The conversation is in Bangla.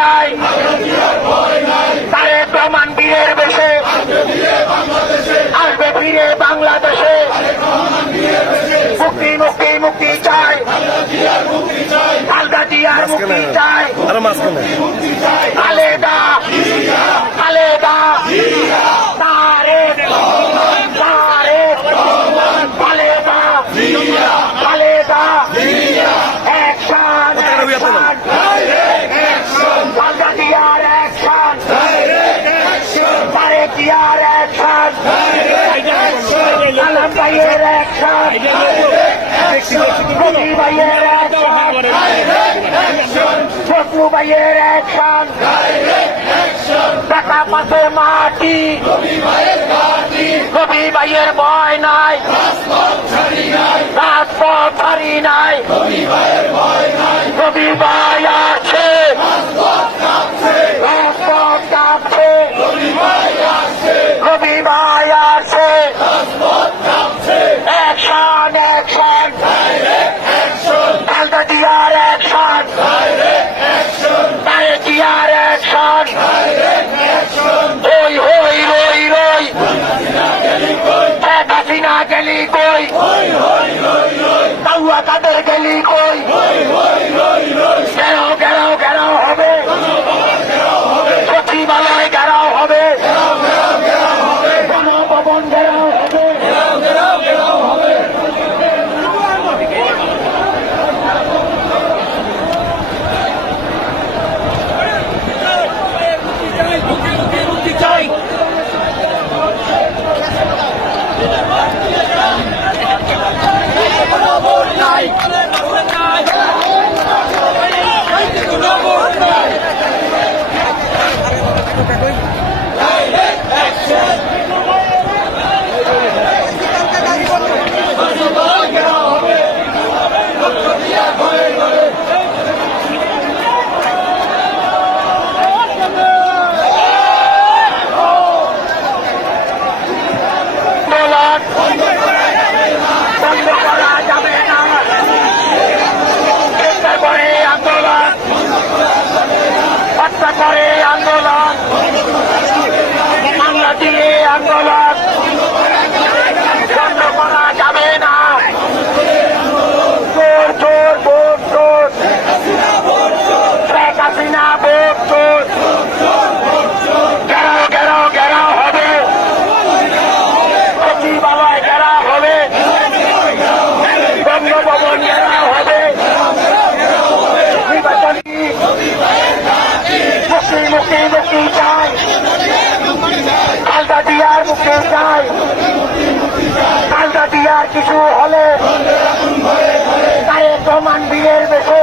নাই, তারেক রহমান বীরের বেশে আসবে ফিরে বাংলাদেশে। মুক্তি মুক্তি মুক্তি চাই, খালেদা জিয়ার মুক্তি চাই, খালেদা খালেদা তারেক তারেক খালেদা খালেদা অ্যাকশন খালেদা জিয়ার অ্যাকশন, তারেক জিয়ার অ্যাকশন, আলম ভাইয়ের অ্যাকশন, রবি ভাইয়ের অ্যাকশন, ফজলু ভাইয়ের অ্যাকশন, টাকা পাশে মাটি, রবি ভাইয়ের ভয় নাই, রাজপথ ছাড়ি নাই, রবি ভাই আছে, রাজপথ কাঁপছে, রবি ভাই আছে, অ্যাকশন অ্যাকশন, খালেদা জিয়ার অ্যাকশন, তারেক জিয়ার অ্যাকশন, হই হই রই রই, শেখ হাসিনা গেলি কই, কাউয়া কাদের গেলি কই, ঘেরাও ঘেরাও ঘেরাও হবে, সচিবালয় ঘেরাও হবে, গণভবন ঘেরাও হবে, বন্ধ করা যাবে না, গ্রেফতার করে আন্দোলন, হত্যা করে আন্দোলন, মামলা দিয়ে আন্দোলন বন্ধ করা যাবে না। চোর চোর ভোট চোর, শেখ হাসিনা ভোট চোর, ঘেরাও ঘেরাও ঘেরাও হবে, সচিবালয় ঘেরাও হবে, গণভবন ঘেরাও হবে, নির্বাচনী মুক্তি মুক্তি মুক্তি চাই, খালেদা জিয়ার মুক্তি চাই, খালেদা জিয়ার কিছু হলে তারেক রহমান বীরের বেশে